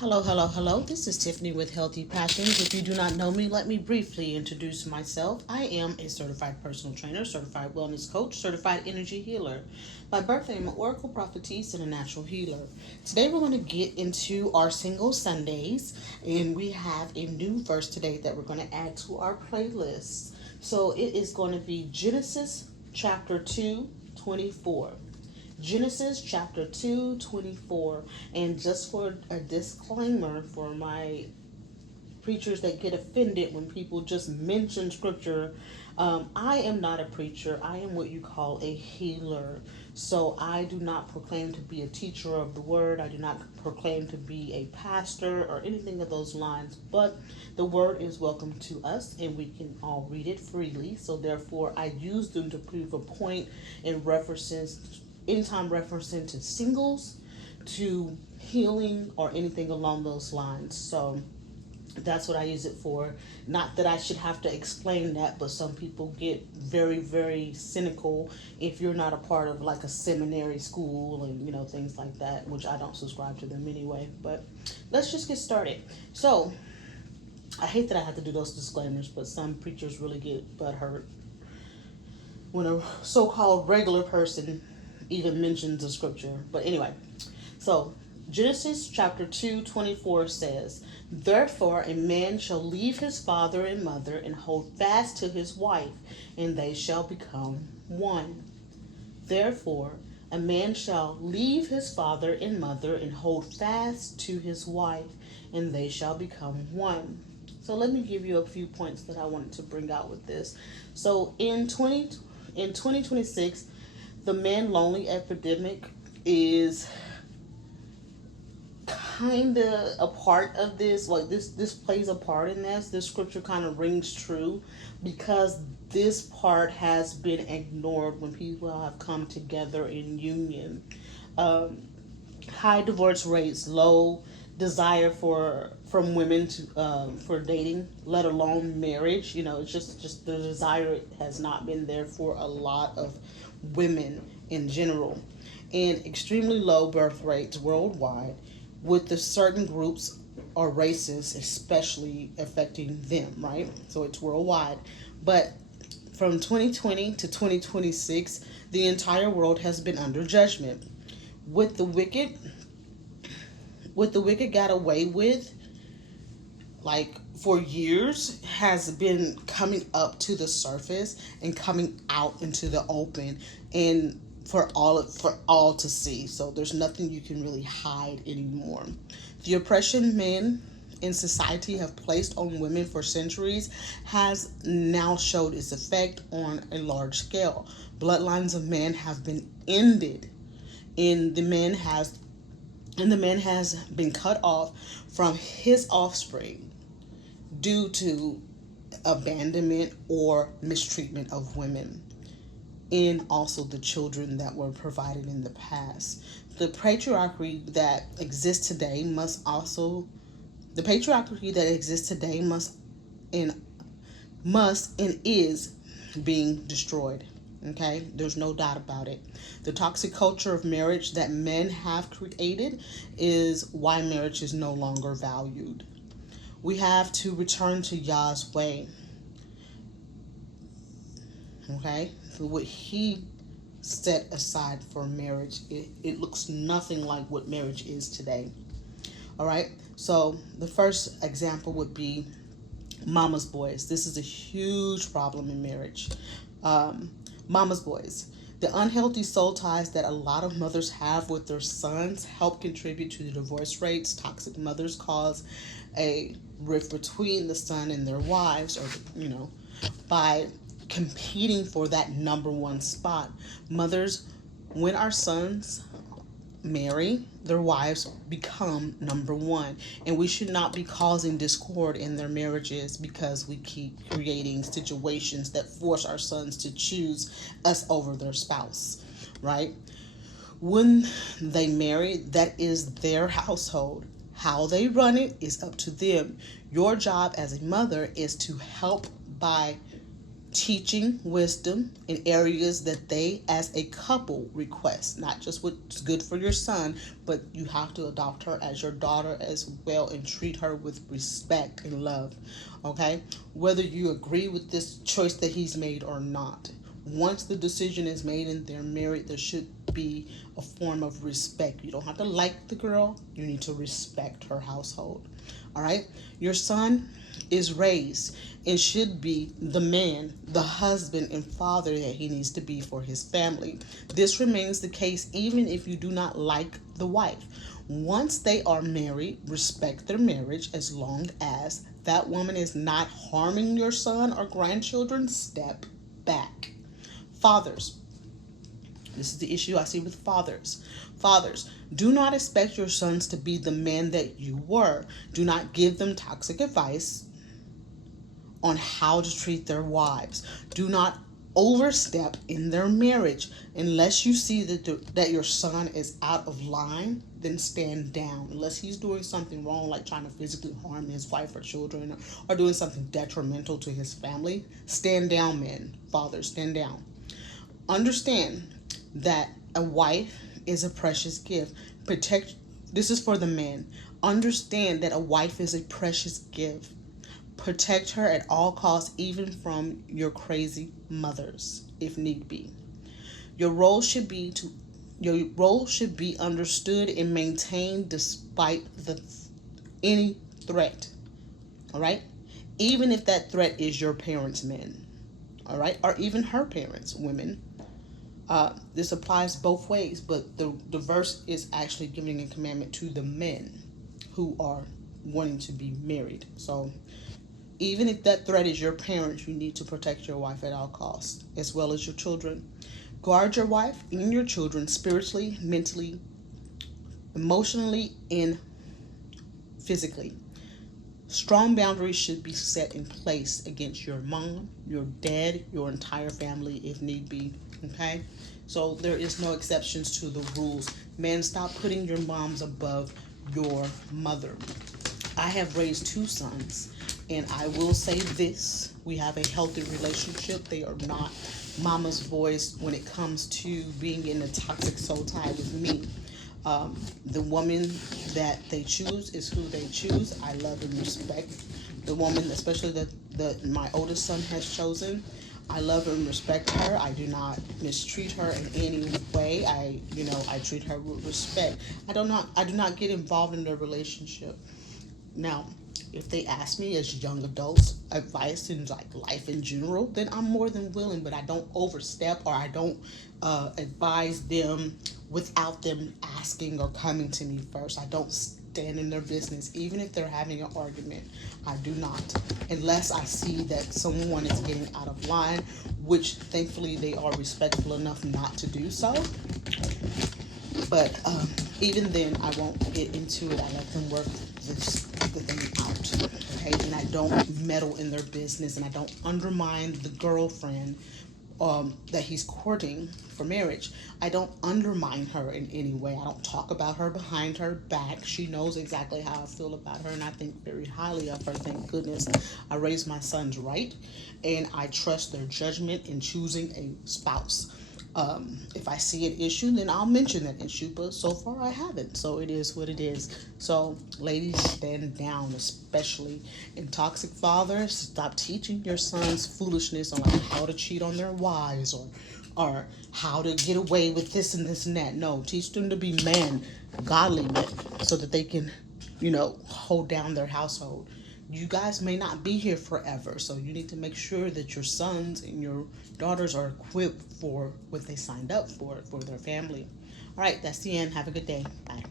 Hello, hello, hello. This is Tiffany with Healthy Passions. If you do not know me, let me briefly introduce myself. I am a certified personal trainer, certified wellness coach, certified energy healer. By birth, I am an oracle prophetess and a natural healer. Today, we're going to get into our single Sundays, and we have a new verse today that we're going to add to our playlist. So it is going to be Genesis chapter 2, 24. Genesis chapter 2 24. And just for a disclaimer for my preachers that get offended when people just mention scripture, I am not a preacher. I am what you call a healer. So I do not proclaim to be a teacher of the word. I do not proclaim to be a pastor or anything of those lines. But the word is welcome to us and we can all read it freely. So therefore, I use them to prove a point in references, anytime referencing to singles, to healing, or anything along those lines. So that's what I use it for. Not that I should have to explain that, but some people get very, very cynical if you're not a part of like a seminary school and things like that, which I don't subscribe to them anyway. But let's just get started. So I hate that I have to do those disclaimers, but some preachers really get butthurt when a so-called regular person even mentions the scripture. But anyway, so Genesis chapter 2 24 says, "Therefore a man shall leave his father and mother and hold fast to his wife, and they shall become one." Therefore a man shall leave his father and mother and hold fast to his wife, and they shall become one. So let me give you a few points that I wanted to bring out with this. So in 2026, the man lonely epidemic is kind of a part of this. Like this plays a part in this scripture kind of rings true, because this part has been ignored when people have come together in union. um, High divorce rates, low desire for from women to for dating, let alone marriage. It's just the desire has not been there for a lot of women in general, and extremely low birth rates worldwide, with the certain groups or races especially affecting them. Right, so it's worldwide, but from 2020 to 2026, the entire world has been under judgment. With the wicked what the wicked got away with, like for years, has been coming up to the surface and coming out into the open, and for all to see. So there's nothing you can really hide anymore. The oppression men in society have placed on women for centuries has now showed its effect on a large scale. Bloodlines of men have been ended, and the man has been cut off from his offspring due to abandonment or mistreatment of women, and also the children that were provided in the past. The patriarchy that exists today must also the patriarchy that exists today and must and is being destroyed. Okay, there's no doubt about it. The toxic culture of marriage that men have created is why marriage is no longer valued. We have to return to Yah's way. Okay, so what He set aside for marriage, it looks nothing like what marriage is today. All right, so the first example would be mama's boys. This is a huge problem in marriage. Um, Mama's boys. The unhealthy soul ties that a lot of mothers have with their sons help contribute to the divorce rates. Toxic mothers cause a rift between the son and their wives, or, by competing for that number one spot. Mothers, when our sons marry, their wives become number one. And we should not be causing discord in their marriages because we keep creating situations that force our sons to choose us over their spouse, right? When they marry, that is their household. How they run it is up to them. Your job as a mother is to help by teaching wisdom in areas that they as a couple request, not just what's good for your son, but you have to adopt her as your daughter as well and treat her with respect and love. Okay, whether you agree with this choice that he's made or not, once the decision is made and they're married, there should be a form of respect. You don't have to like the girl, you need to respect her household. All right, your son is raised and should be the man, the husband, and father that he needs to be for his family. This remains the case even if you do not like the wife. Once they are married, respect their marriage as long as that woman is not harming your son or grandchildren. Step back. Fathers, this is the issue I see with fathers. Fathers, do not expect your sons to be the men that you were. Do not give them toxic advice on how to treat their wives. Do not overstep in their marriage. Unless you see that your son is out of line, then stand down. Unless he's doing something wrong, like trying to physically harm his wife or children, or doing something detrimental to his family, stand down, men. Fathers, stand down. Understand that a wife is a precious gift. Protect, this is for the men. Understand that a wife is a precious gift. Protect her at all costs, even from your crazy mothers, if need be. Your role should be to your role should be understood and maintained despite any threat. All right? Even if that threat is your parents' men. All right? Or even her parents, women. This applies both ways, but the verse is actually giving a commandment to the men who are wanting to be married. So even if that threat is your parents, you need to protect your wife at all costs, as well as your children. Guard your wife and your children spiritually, mentally, emotionally, and physically. Strong boundaries should be set in place against your mom, your dad, your entire family if need be. Okay? So there is no exceptions to the rules. Men, stop putting your moms above your mother. I have raised two sons, and I will say this: we have a healthy relationship. They are not mama's voice when it comes to being in a toxic soul tie with me. The woman that they choose is who they choose. I love and respect the woman, especially that my oldest son has chosen. I love and respect her. I do not mistreat her in any way. I treat her with respect. I do not get involved in their relationship. Now, if they ask me as young adults advice in like life in general, then I'm more than willing, but I don't overstep, or I don't advise them without them asking or coming to me first. I don't stand in their business, even if they're having an argument. I do not, unless I see that someone is getting out of line, which thankfully they are respectful enough not to do so. But even then, I won't get into it. I let them work the thing out. Okay, and I don't meddle in their business, and I don't undermine the girlfriend that he's courting for marriage. I don't undermine her in any way. I don't talk about her behind her back. She knows exactly how I feel about her, and I think very highly of her. Thank goodness I raised my sons right, and I trust their judgment in choosing a spouse. If I see an issue, then I'll mention that issue, but so far I haven't. So it is what it is. So, ladies, stand down, especially in toxic fathers. Stop teaching your sons foolishness on like how to cheat on their wives, or how to get away with this and this and that. No, teach them to be men, godly men, so that they can, hold down their household. You guys may not be here forever, so you need to make sure that your sons and your daughters are equipped for what they signed up for their family. All right, that's the end. Have a good day. Bye.